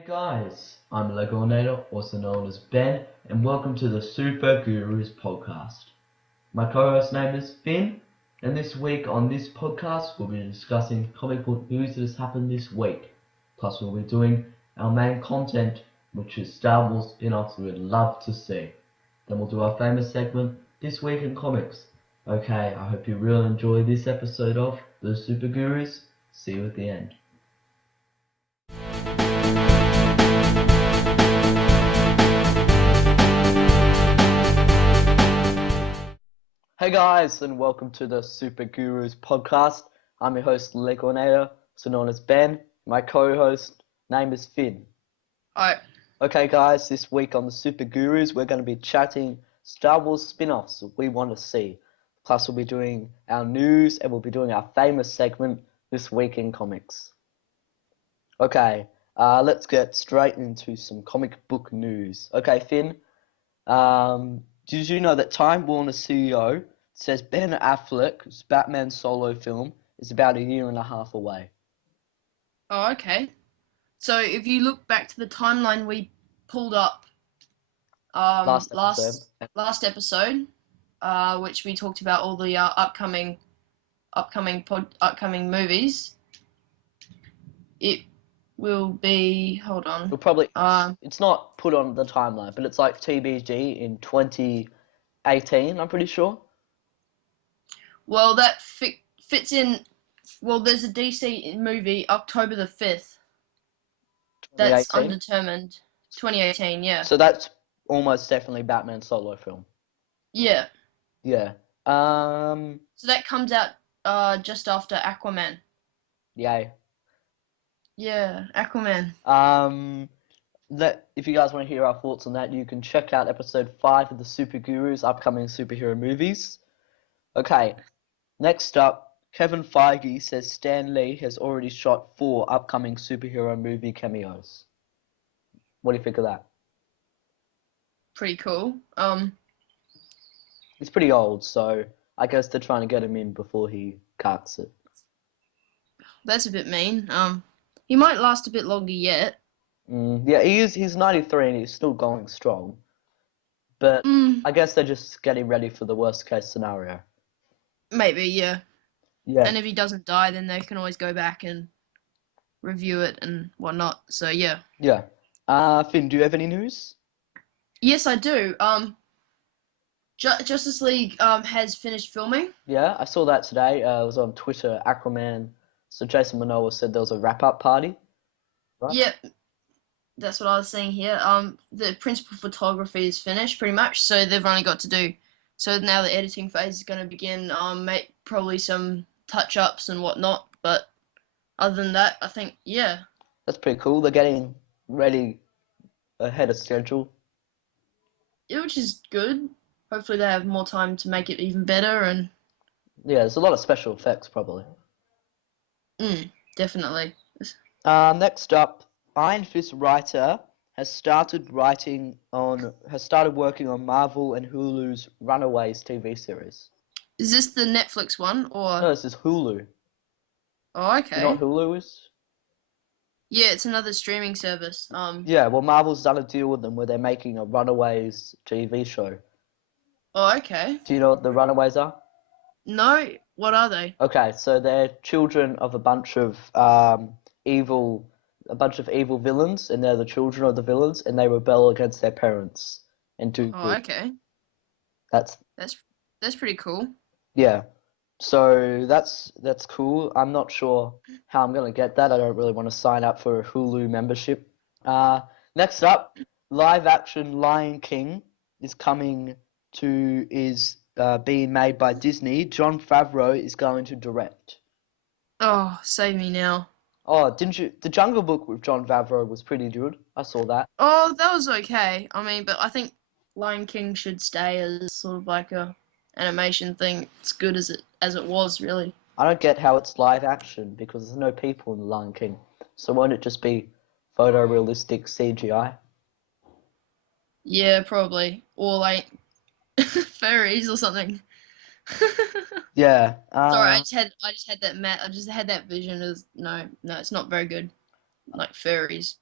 Hey guys, I'm Legonator, also known as Ben, and welcome to the Super Gurus podcast. My co-host name is Finn, and this week on this podcast we'll be discussing comic book news that has happened this week. Plus we'll be doing our main content, which is Star Wars spin-offs we'd love to see. Then we'll do our famous segment, This Week in Comics. Okay, I hope you really enjoy this episode of The Super Gurus. See you at the end. Hey guys, and welcome to the Super Gurus podcast. I'm your host, Legonator, also known as Ben. My co-host name is Finn. Alright. Okay guys, this week on the Super Gurus, we're going to be chatting Star Wars spin-offs that we want to see. Plus we'll be doing our news, and we'll be doing our famous segment, This Week in Comics. Okay, let's get straight into some comic book news. Okay, Finn, did you know that Time Warner CEO says Ben Affleck's Batman solo film is about a year and a half away? Oh, okay. So if you look back to the timeline we pulled up last episode, which we talked about all the upcoming movies, it will be, hold on. We'll probably it's not put on the timeline, but it's like TBG in 2018, I'm pretty sure. Well, that fits in. Well, there's a DC movie October the 5th. That's 2018? undetermined. 2018, yeah. So that's almost definitely Batman solo film. Yeah. Yeah. So that comes out just after Aquaman. Yay. Yeah, Aquaman. If you guys want to hear our thoughts on that, you can check out episode 5 of the Super Gurus, upcoming superhero movies. Okay, next up, Kevin Feige says Stan Lee has already shot 4 upcoming superhero movie cameos. What do you think of that? Pretty cool. He's pretty old, so I guess they're trying to get him in before he cuts it. That's a bit mean. He might last a bit longer yet. Yeah, he's 93 and he's still going strong. But I guess they're just getting ready for the worst case scenario. Maybe, yeah. Yeah. And if he doesn't die, then they can always go back and review it and whatnot. So yeah. Yeah. Finn, do you have any news? Yes, I do. Justice League has finished filming. Yeah, I saw that today. It was on Twitter. Aquaman. So Jason Momoa said there was a wrap-up party. Right? Yep. That's what I was saying here. The principal photography is finished pretty much, so they've only got to do. So now the editing phase is going to begin. Make probably some touch-ups and whatnot, but other than that, I think yeah. That's pretty cool. They're getting ready ahead of schedule. Yeah, which is good. Hopefully they have more time to make it even better and. Yeah, there's a lot of special effects probably. Definitely. Next up, Iron Fist writer has started working on Marvel and Hulu's Runaways TV series. Is this the Netflix one or? No, this is Hulu. Oh, okay. You know what Hulu is? Yeah, it's another streaming service. Yeah, well, Marvel's done a deal with them where they're making a Runaways TV show. Oh, okay. Do you know what the Runaways are? No, what are they? Okay, so they're children of a bunch of evil villains, and they're the children of the villains, and they rebel against their parents and do Oh, good. okay. That's pretty cool. Yeah. So that's cool. I'm not sure how I'm gonna get that. I don't really want to sign up for a Hulu membership. Next up, live action Lion King is being made by Disney. Jon Favreau is going to direct. Oh, save me now. Oh, didn't you? The Jungle Book with Jon Favreau was pretty good. I saw that. Oh, that was okay. I mean, but I think Lion King should stay as sort of like a animation thing. It's good as it was, really. I don't get how it's live action because there's no people in the Lion King. So won't it just be photorealistic CGI? Yeah, probably. Or like furries or something. Yeah. Sorry, I just had that vision as no, it's not very good. Like furries.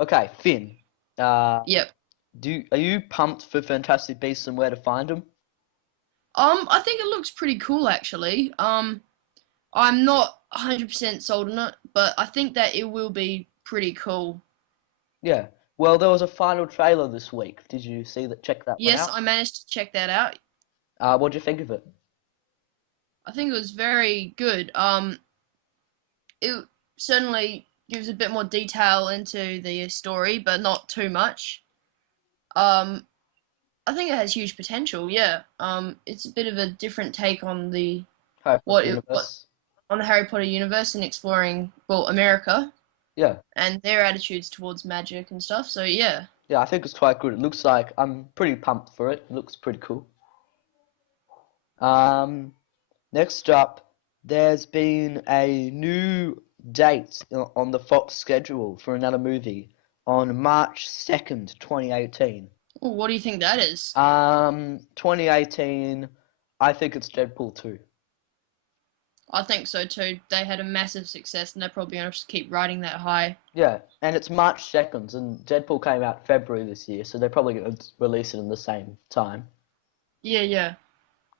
Okay, Finn. Uh, Yep. are you pumped for Fantastic Beasts and Where to Find Them? I think it looks pretty cool actually. I'm not 100% sold on it, but I think that it will be pretty cool. Yeah. Well, there was a final trailer this week. Did you see that? Check that one Yes, out. I managed to check that out. What'd you think of it? I think it was very good. It certainly gives a bit more detail into the story, but not too much. Um, I think it has huge potential. Yeah. It's a bit of a different take on the Harry Potter what universe. on the Harry Potter universe and exploring well America Yeah. and their attitudes towards magic and stuff. So yeah. Yeah, I think it's quite good. It looks like I'm pretty pumped for it. It looks pretty cool. Um, Next up, there's been a new date on the Fox schedule for another movie on March 2nd, 2018. Well, what do you think that is? 2018, I think it's Deadpool 2. I think so too. They had a massive success, and they're probably gonna just keep riding that high. Yeah, and it's March 2nd, and Deadpool came out February this year, so they're probably going to release it in the same time. Yeah, yeah,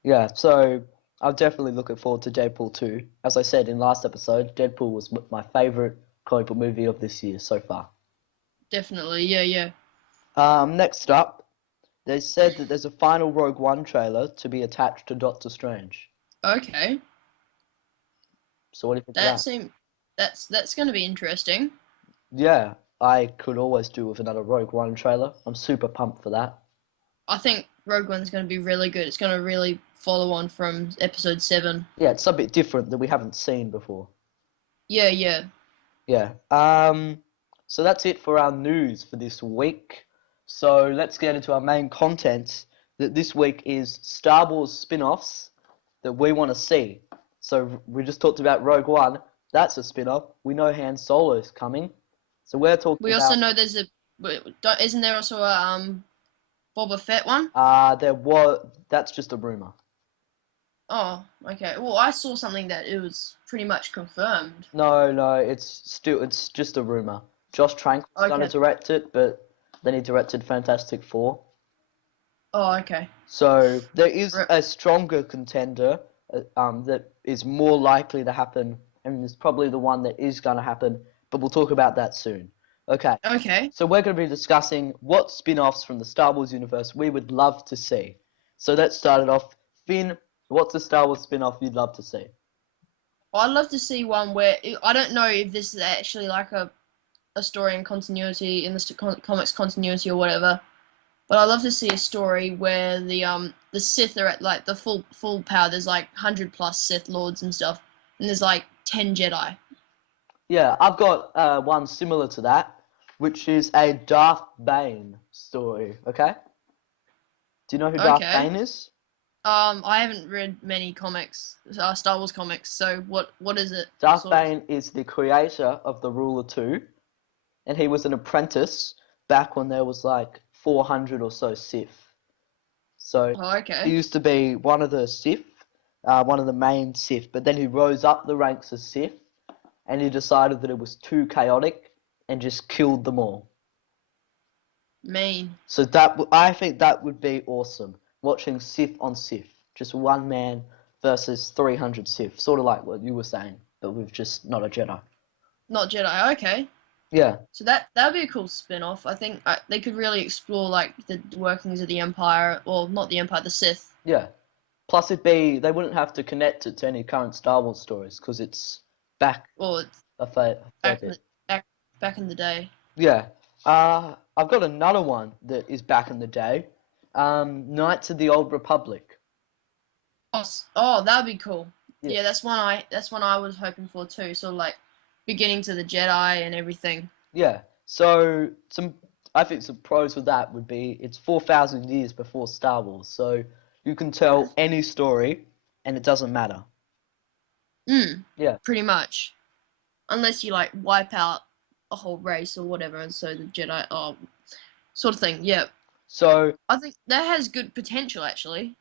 Yeah, so I'm definitely looking forward to Deadpool 2. As I said in last episode, Deadpool was my favorite comic book movie of this year so far. definitely. Yeah, yeah. Next up, they said that there's a final Rogue One trailer to be attached to Doctor Strange. Okay, So what do you think of that that? seem that's gonna be interesting. Yeah, I could always do with another Rogue One trailer. I'm super pumped for that. I think Rogue One's gonna be really good. It's gonna really follow on from Episode 7. Yeah, it's a bit different that we haven't seen before. Yeah, yeah. Yeah. So that's it for our news for this week. So let's get into our main content. That this week is Star Wars spin-offs that we want to see. So we just talked about Rogue One. That's a spin-off. We know Han Solo is coming. So we're talking We also about know there's a isn't there also a Boba Fett one? that's just a rumor. Oh, okay. Well, I saw something that it was pretty much confirmed. No, it's just a rumor. Josh Trank was gonna Okay. direct it, but then he directed Fantastic Four. Oh, okay. So there is Rip. a stronger contender that is more likely to happen, and is probably the one that is going to happen, but we'll talk about that soon. Okay, Okay. so we're going to be discussing what spin-offs from the Star Wars universe we would love to see. So let's start it off. Finn, what's a Star Wars spin-off you'd love to see? Well, I'd love to see one where I don't know if this is actually like a story in continuity in the comics continuity or whatever, but I'd love to see a story where the Sith are at like the full power. There's like 100+ Sith lords and stuff, and there's like 10 Jedi. Yeah, I've got one similar to that, which is a Darth Bane story, okay? Do you know who Darth Okay. Bane is? I haven't read many comics, Star Wars comics. So what is it? Darth Sort of. Bane is the creator of the Ruler 2, and he was an apprentice back when there was like 400 or so Sith. So Oh, he okay. used to be one of the Sith, one of the main Sith, but then he rose up the ranks as Sith, and he decided that it was too chaotic and just killed them all. Mean. So I think that would be awesome, watching Sith on Sith, just one man versus 300 Sith, sort of like what you were saying, but with just not a Jedi. Not Jedi. Okay. Yeah, So that would be a cool spin-off. I think they could really explore like the workings of the Empire, well, not the Empire, the Sith. yeah. Plus, they wouldn't have to connect it to any current Star Wars stories because it's back Well, it's a fair back in bit. the back in the day. Yeah. I've got another one that is back in the day. Knights of the Old Republic. Oh, that'd be cool. Yeah. Yeah, that's one I was hoping for too. So like beginnings of the Jedi and everything. Yeah. So I think some pros with that would be it's 4,000 years before Star Wars, so you can tell any story and it doesn't matter. Yeah. Pretty much. Unless you like wipe out a whole race or whatever, and so the Jedi, sort of thing. Yeah, So I think that has good potential actually.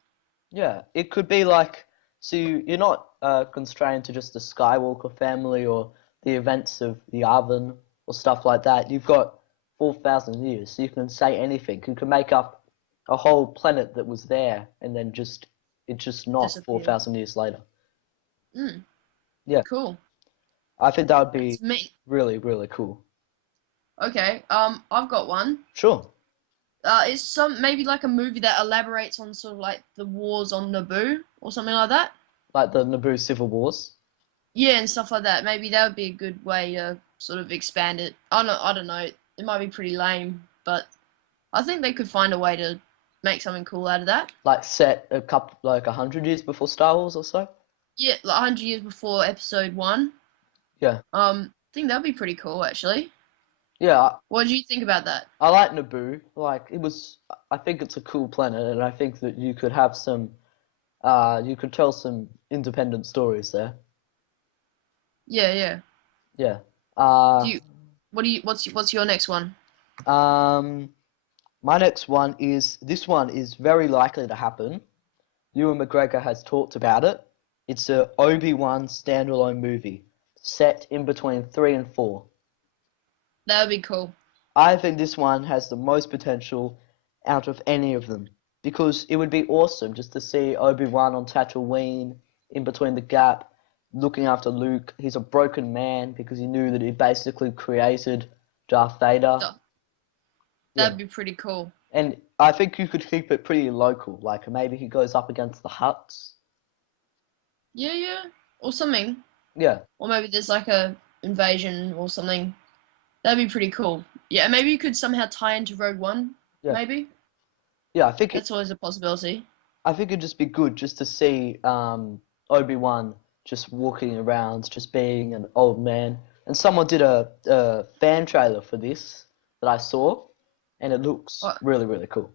yeah, it could be like, so you're not constrained to just the Skywalker family or the events of the Oven or stuff like that. You've got 4,000 years, so you can say anything. You can make up a whole planet that was there, and then it's just not Disappear. 4,000 years later. Mm, Yeah. cool. I think that would be That's me. really, really cool. Okay. I've got one. Sure. It's maybe like a movie that elaborates on sort of like the wars on Naboo or something like that. Like the Naboo Civil Wars. Yeah, and stuff like that. Maybe that would be a good way to sort of expand it. I don't know. It might be pretty lame, but I think they could find a way to make something cool out of that. Like set a couple, like 100 years before Star Wars or so. Yeah, like 100 years before Episode 1. Yeah. I think that'd be pretty cool, actually. Yeah, What do you think about that? I like Naboo. Like I think it's a cool planet, and I think that you could have you could tell some independent stories there. Yeah, yeah. Yeah. Do you? What's your next one? Um, my next one is this one is very likely to happen. Ewan McGregor has talked about it. It's a Obi-Wan standalone movie set in between 3 and 4. That would be cool. I think this one has the most potential out of any of them because it would be awesome just to see Obi-Wan on Tatooine in between the gap looking after Luke. He's a broken man because he knew that he basically created Darth Vader. That'd Yeah. be pretty cool. And I think you could keep it pretty local, like maybe he goes up against the Hutts. Yeah, yeah. Or something. Yeah. Or maybe there's like a invasion or something. That'd be pretty cool. Yeah, maybe you could somehow tie into Rogue One. Yeah. Maybe. Yeah, I think That's always a possibility. I think it'd just be good just to see Obi-Wan just walking around, just being an old man. And someone did a fan trailer for this that I saw, and it looks What? really, really cool.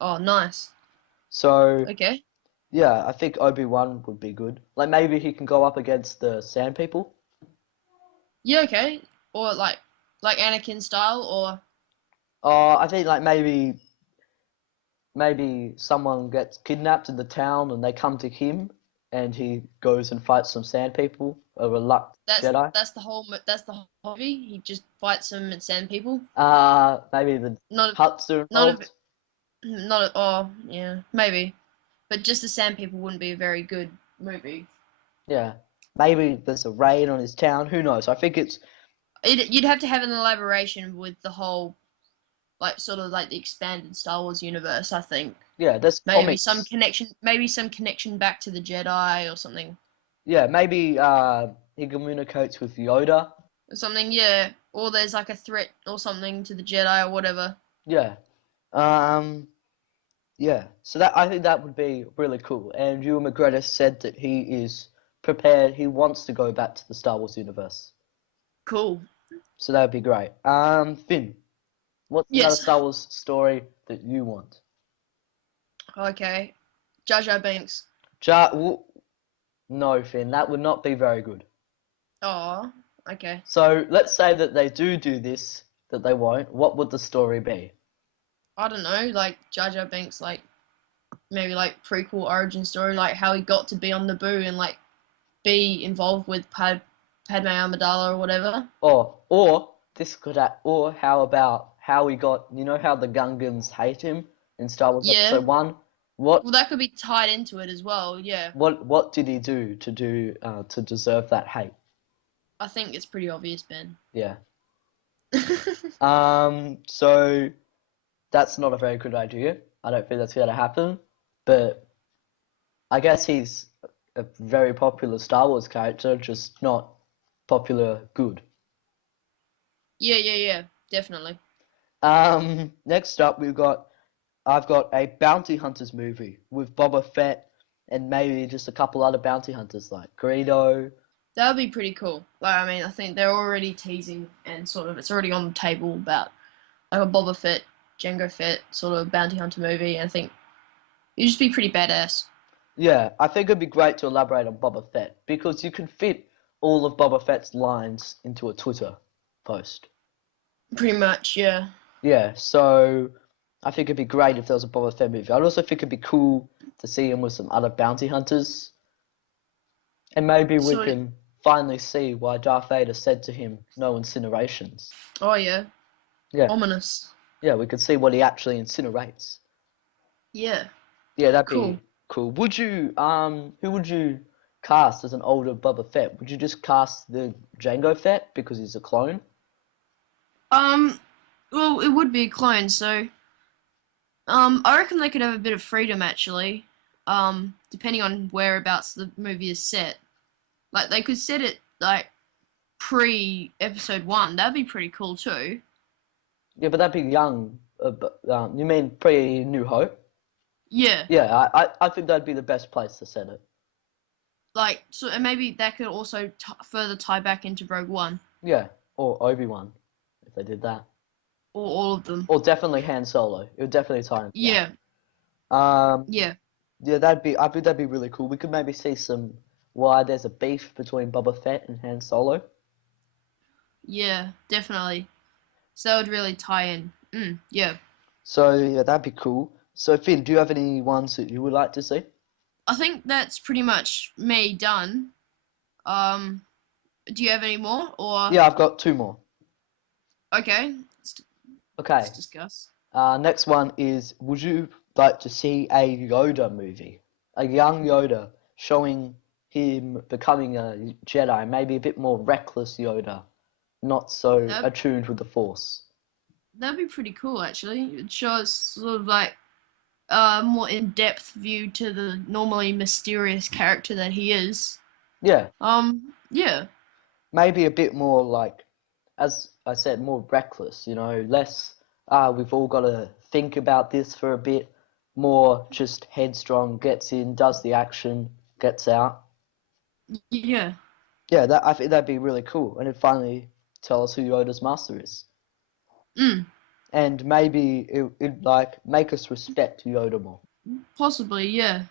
Oh, nice. So, Okay. yeah, I think Obi-Wan would be good. Like maybe he can go up against the Sand People. Yeah, okay. Or like Anakin style, or I think like maybe someone gets kidnapped in the town and they come to him and he goes and fights some Sand People, a reluctant Jedi. that's the whole movie. He just fights some sand people. Maybe the Not Hutts are not involved. not oh yeah, maybe. But just the sand people wouldn't be a very good movie. Yeah. Maybe there's a raid on his town. Who knows? I think it's You'd have to have an elaboration with the whole like sort of like the expanded Star Wars universe, I think. yeah. There's Maybe comics. maybe some connection back to the Jedi or something. Yeah. Maybe he communicates with Yoda. Or something, yeah. Or there's like a threat or something to the Jedi or whatever. Yeah. Um. Yeah. So that I think that would be really cool. And Ewan McGregor said that he is prepared. He wants to go back to the Star Wars universe. Cool. So that would be great. Finn, what's another Yes. Star Wars story that you want? Okay. Jar Jar Binks. No, Finn, that would not be very good. Oh, okay. So let's say that they do this, that they won't. What would the story be? I don't know, like Jar Jar Binks, like maybe like prequel origin story, like how he got to be on Naboo and like be involved with Padme Amidala or whatever. Or this could or how about how he got, you know how the Gungans hate him in Star Wars Yeah. Episode 1? What Well, that could be tied into it as well. Yeah. what did he do to deserve that hate? I think it's pretty obvious, Ben. Yeah. So that's not a very good idea. I don't think that's going to happen. But I guess he's a very popular Star Wars character, just not popular good. Yeah, definitely. Next up I've got a bounty hunters movie with Boba Fett and maybe just a couple other bounty hunters like Greedo. That would be pretty cool. Like, I mean, I think they're already teasing and sort of it's already on the table about like a Boba Fett, Jango Fett sort of bounty hunter movie. And I think it'd just be pretty badass. Yeah, I think it'd be great to elaborate on Boba Fett because you can fit all of Boba Fett's lines into a Twitter post. Pretty much, yeah. Yeah, so I think it'd be great if there was a Boba Fett movie. I'd also think it'd be cool to see him with some other bounty hunters. And maybe we So- can finally see why Darth Vader said to him, no incinerations. Oh yeah. Yeah, Ominous. yeah, we could see what he actually incinerates. Yeah. Yeah, that'd Cool. be cool. Who would you cast as an older Boba Fett? Would you just cast the Jango Fett because he's a clone? Well, it would be a clone, so I reckon they could have a bit of freedom actually. Depending on whereabouts the movie is set. Like they could set it like pre episode 1. That'd be pretty cool too. Yeah, but that'd be young. You mean pre New Hope? Yeah. Yeah, I think that'd be the best place to set it. Like so, and maybe that could also further tie back into Rogue One Yeah, or Obi-Wan, if they did that. or all of them. Or definitely Han Solo. It would definitely tie into Yeah. that. Yeah. Yeah, I think that'd be really cool. We could maybe see why there's a beef between Boba Fett and Han Solo. Yeah. Definitely. So that would really tie in. Yeah. So yeah, that'd be cool. So Finn, do you have any ones that you would like to see? I think that's pretty much me done. Do you have any more or? Yeah, I've got two more. Okay. Okay. Let's discuss. Next one is, would you like to see a Yoda movie? A young Yoda showing him becoming a Jedi, maybe a bit more reckless Yoda, not so attuned with the Force. That'd be pretty cool, actually. It shows sort of like more in-depth view to the normally mysterious character that he is. Yeah. Yeah. Maybe a bit more like, as I said, more reckless, less, we've all got to think about this for a bit, more just headstrong, gets in, does the action, gets out. Yeah. Yeah, I think that'd be really cool, and it'd finally tell us who Yoda's master is. And maybe it'd like make us respect Yoda more. Possibly, yeah.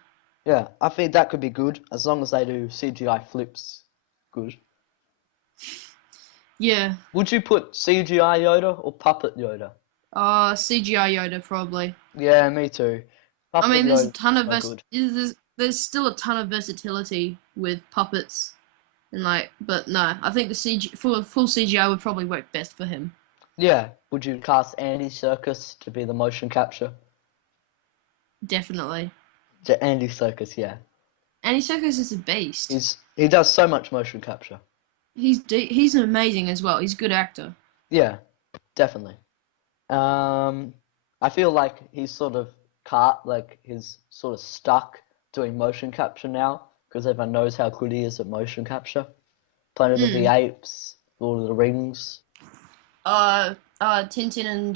Yeah, I think that could be good, as long as they do CGI flips good. Yeah. Would you put CGI Yoda or puppet Yoda? CGI Yoda probably. Yeah, me too. Puppet I mean, there's a Yoda's ton of so good. there's still a ton of versatility with puppets, and like, but no, I think the full CGI would probably work best for him. Yeah, would you cast Andy Serkis to be the motion capture? Definitely. Andy Serkis, yeah. Andy Serkis is a beast. He does so much motion capture. He's amazing as well. He's a good actor. Yeah, definitely. I feel like he's sort of he's sort of stuck doing motion capture now because everyone knows how good he is at motion capture. Planet of the Apes, Lord of the Rings. Tintin and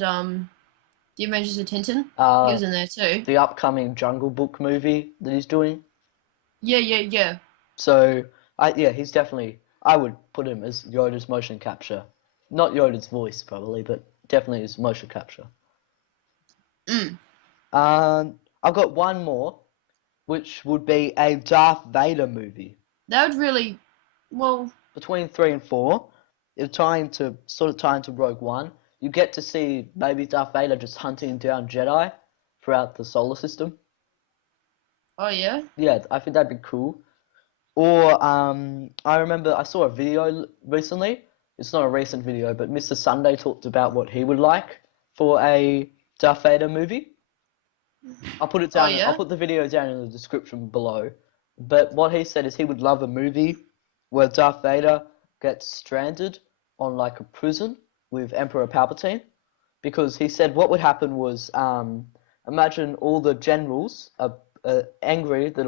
The Adventures of Tintin. He was in there too. The upcoming Jungle Book movie that he's doing. Yeah. So he's definitely. I would put him as Yoda's motion capture, not Yoda's voice probably, but definitely his motion capture. I've got one more, which would be a Darth Vader movie. That would really, well. Between 3 and 4, tying to Rogue One, you get to see maybe Darth Vader just hunting down Jedi throughout the solar system. Oh yeah. Yeah, I think that'd be cool. Or I remember I saw a video recently. It's not a recent video, but Mr. Sunday talked about what he would like for a Darth Vader movie. I'll put it down. Oh, yeah? I'll put the video down in the description below. But what he said is he would love a movie where Darth Vader gets stranded on like a prison with Emperor Palpatine, because he said what would happen was imagine all the generals are angry that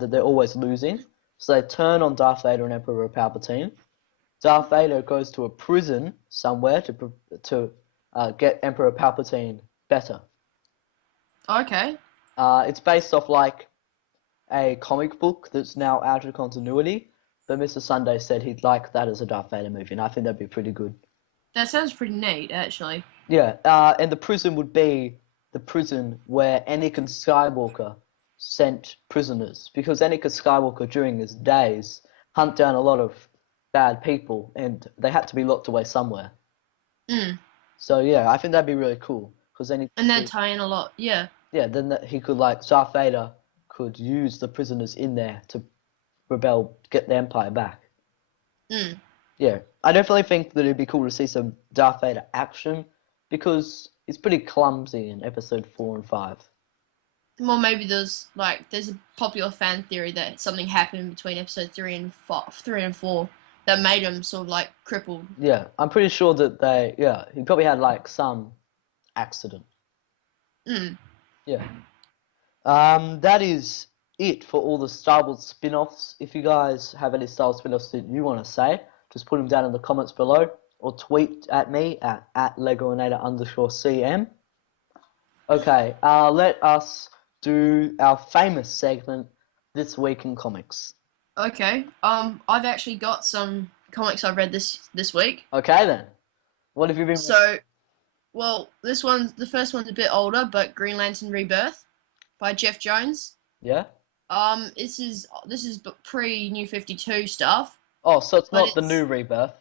that they're always losing, so they turn on Darth Vader and Emperor Palpatine. Darth Vader goes to a prison somewhere to get Emperor Palpatine better. Okay. It's based off like a comic book that's now out of continuity, but Mr. Sunday said he'd like that as a Darth Vader movie, and I think that'd be pretty good. That sounds pretty neat, actually. Yeah, and the prison would be the prison where Anakin Skywalker sent prisoners, because Anakin Skywalker during his days hunt down a lot of bad people, and they had to be locked away somewhere. So yeah, I think that'd be really cool, because then that'd tie in a lot, yeah. Yeah, then he could Darth Vader could use the prisoners in there to rebel, get the Empire back. Yeah, I definitely think that it'd be cool to see some Darth Vader action, because it's pretty clumsy in episode 4 and 5. Well, maybe there's a popular fan theory that something happened between episode 3 and 4 that made him sort of like crippled. Yeah, I'm pretty sure that he probably had like some accident. Mm. Yeah. That is it for all the Star Wars spin-offs. If you guys have any Star Wars spin-offs that you want to say, just put them down in the comments below or tweet at me at Legoinator_CM. Okay, let us do our famous segment, This Week in Comics. Okay. I've actually got some comics I've read this week. Okay then. What have you been reading? So, well, the first one's a bit older, but Green Lantern Rebirth by Jeff Jones. Yeah? This is pre-New 52 stuff. Oh, so it's But not the new Rebirth.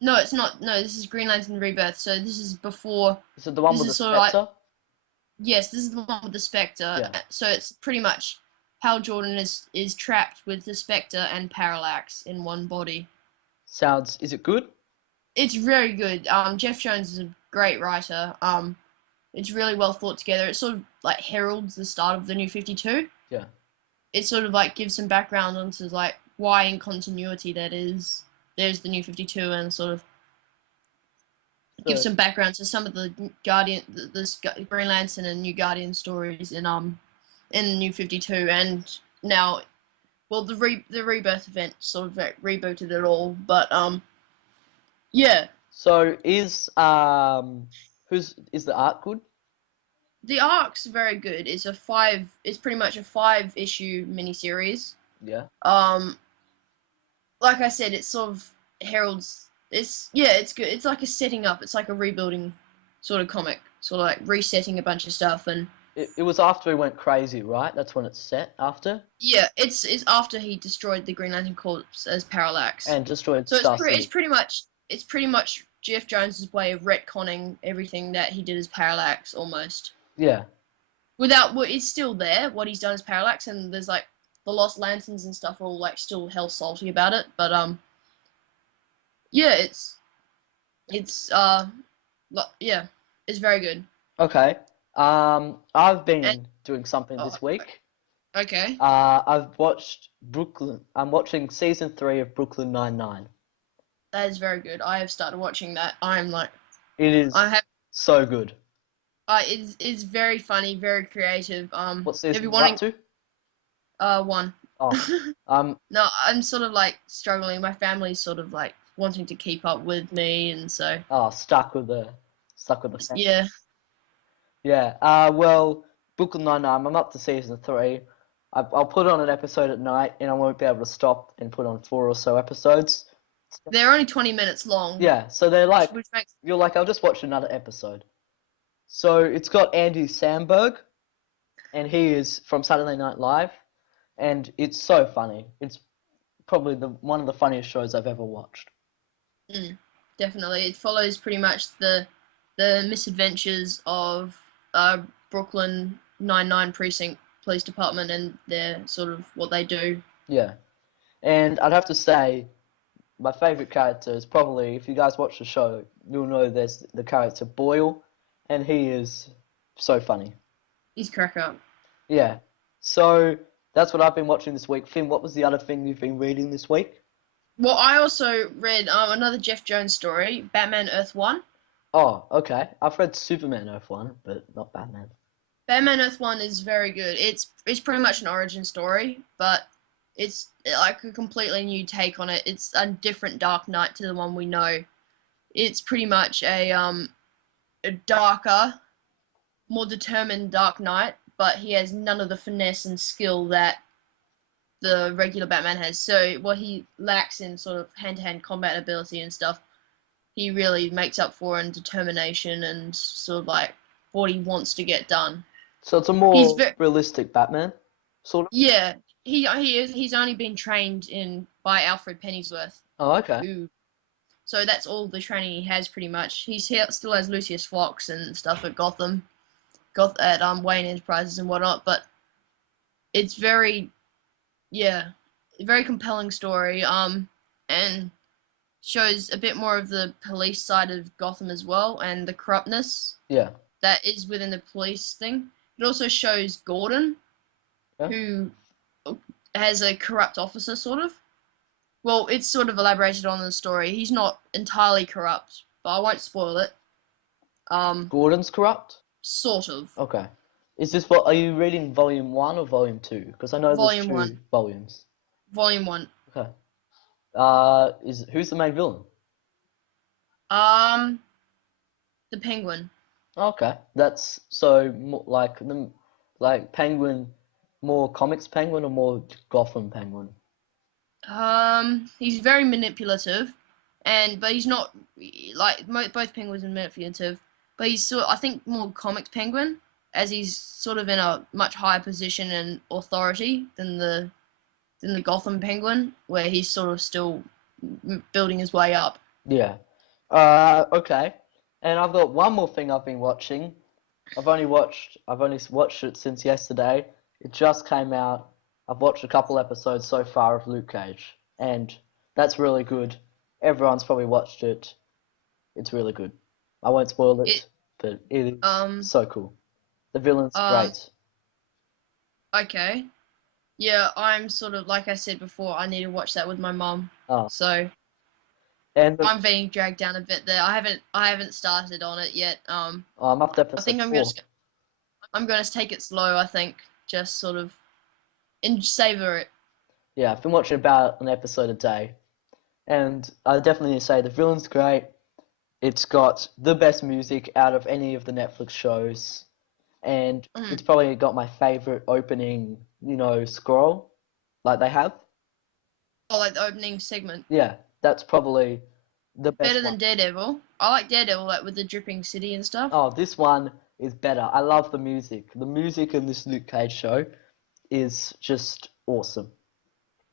No, it's not. No, this is Green Lantern Rebirth. So this is before. Is it the one This with the is sort of Spectre? Yes, this is the one with the Spectre. Yeah. So it's pretty much Hal Jordan is trapped with the Spectre and Parallax in one body. Is it good? It's very good. Jeff Jones is a great writer. It's really well thought together. It sort of like heralds the start of the New 52. Yeah. It sort of like gives some background onto like why in continuity that is. There's the New 52 and sort of give some background to some of the Green Lantern and New Guardian stories in the New 52, and now, well, the Rebirth event sort of rebooted it all, but yeah. So is the art good? The arc's very good. It's pretty much a 5-issue miniseries. Yeah. Like I said, it sort of heralds. It's good. It's like a setting up. It's like a rebuilding sort of comic, sort of like resetting a bunch of stuff. And it was after he went crazy, right? That's when it's set after. Yeah, it's after he destroyed the Green Lantern Corps as Parallax. And destroyed So Star it's pretty much Jeff Jones's way of retconning everything that he did as Parallax almost. Yeah. It's still there. What he's done as Parallax, and there's like the Lost Lanterns and stuff are all like still hell salty about it, but yeah, it's very good. Okay. I've been doing something this week. Okay. I've watched Brooklyn. I'm watching season 3 of Brooklyn Nine-Nine. That is very good. I have started watching that. It is so good. It's very funny, very creative. What season if you are you up to? 1. Oh. No, I'm sort of like struggling. My family's sort of like wanting to keep up with me, and so. Oh, stuck with the family. Yeah. Yeah. Well, Brooklyn Nine-Nine. I'm up to season 3. I'll put on an episode at night, and I won't be able to stop and put on 4 or so episodes. They're only 20 minutes long. Yeah. So they're like, which makes... you're like, I'll just watch another episode. So it's got Andy Samberg, and he is from Saturday Night Live, and it's so funny. It's probably one of the funniest shows I've ever watched. Definitely, it follows pretty much the misadventures of Brooklyn Nine-Nine Precinct Police Department and their sort of what they do. Yeah, and I'd have to say, my favourite character is probably, if you guys watch the show, you'll know there's the character Boyle, and he is so funny. He's crack up. Yeah, so that's what I've been watching this week. Finn, what was the other thing you've been reading this week? Well, I also read another Jeff Jones story, Batman Earth 1. Oh, okay. I've read Superman Earth 1, but not Batman. Batman Earth 1 is very good. It's pretty much an origin story, but it's like a completely new take on it. It's a different Dark Knight to the one we know. It's pretty much a darker, more determined Dark Knight, but he has none of the finesse and skill that the regular Batman has. So what he lacks in sort of hand-to-hand combat ability and stuff, he really makes up for in determination and sort of like what he wants to get done. So it's a more realistic Batman, sort of? Yeah, he's only been trained by Alfred Pennyworth. Oh, okay. So that's all the training he has pretty much. He still has Lucius Fox and stuff at Gotham, at Wayne Enterprises and whatnot, but it's very compelling story. And shows a bit more of the police side of Gotham as well, and the corruptness Yeah. that is within the police thing. It also shows Gordon, Yeah. who has a corrupt officer, sort of. Well, it's sort of elaborated on in the story. He's not entirely corrupt, but I won't spoil it. Gordon's corrupt? Sort of. Okay. Is this what, are you reading volume 1 or volume 2? Because I know there's Volume 2 1. volumes. Volume 1. Okay. Who's the main villain? The Penguin. Okay. That's so like Penguin, more comics Penguin or more Gotham Penguin? He's very manipulative, but he's not like both Penguins are manipulative, but he's I think more comics Penguin, as he's sort of in a much higher position and authority than the Gotham Penguin, where he's sort of still building his way up. Yeah. Okay. And I've got one more thing I've been watching. I've only watched it since yesterday. It just came out. I've watched a couple episodes so far of Luke Cage, and that's really good. Everyone's probably watched it. It's really good. I won't spoil it, but it is so cool. The villain's great. Okay. Yeah, I'm sort of, like I said before, I need to watch that with my mum. Oh. So And I'm being dragged down a bit there. I haven't started on it yet. I'm up to episode I think 4. I'm gonna take it slow, I think. Just sort of savor it. Yeah, I've been watching about an episode a day, and I definitely say the villain's great. It's got the best music out of any of the Netflix shows, and it's probably got my favorite opening, scroll, like they have. Oh, like the opening segment. Yeah, that's probably the best Better than one. Daredevil. I like Daredevil, like with the dripping city and stuff. Oh, this one is better. I love the music. The music in this Luke Cage show is just awesome.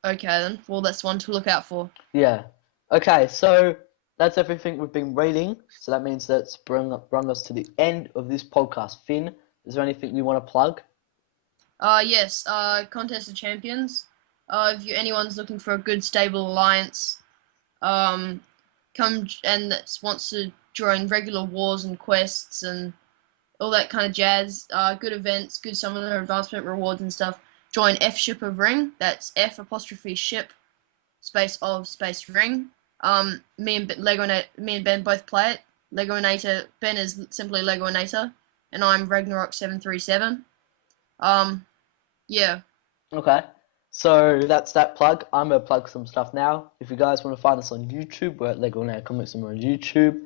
Okay then. Well, that's one to look out for. Yeah. Okay, so that's everything we've been reading. So that means that's bring us to the end of this podcast. Finn, is there anything you want to plug? Yes. Contest of Champions. If anyone's looking for a good stable alliance, come and that wants to join regular wars and quests and all that kind of jazz. Good events, good summoner advancement rewards and stuff. Join F Ship of Ring. That's F apostrophe ship space of space ring. Me and Ben both play it. Legoinator. Ben is simply Legoinator, and I'm Ragnarok737. Yeah. Okay. So that's that plug. I'm going to plug some stuff now. If you guys want to find us on YouTube, we're at Legoinator Comics and More on YouTube.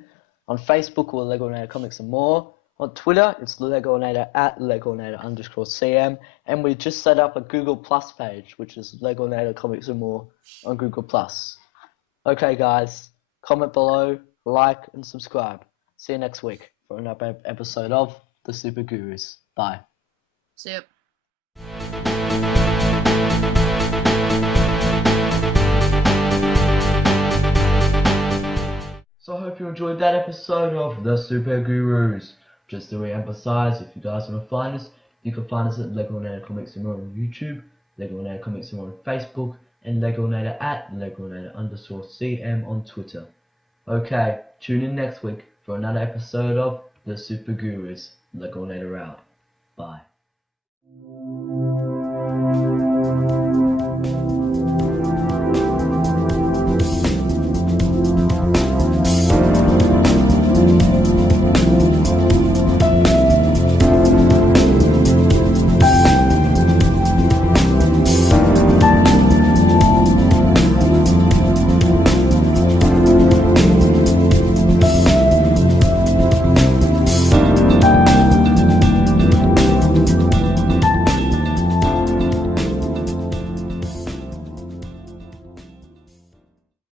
On Facebook, we're Legoinator Comics and More. On Twitter, it's Legoinator at Legoinator_CM. And we just set up a Google Plus page, which is Legoinator Comics and More on Google Plus. Okay, guys. Comment below, like, and subscribe. See you next week for another episode of The Super Gurus. Bye. See ya. So I hope you enjoyed that episode of The Super Gurus. Just to re-emphasize, if you guys want to find us, you can find us at Legoinator Comics and More on YouTube, Legoinator Comics and More on Facebook, and Legoinator at Legoinator_CM on Twitter. Okay, tune in next week for another episode of The Super Gurus. Legoinator out. Bye.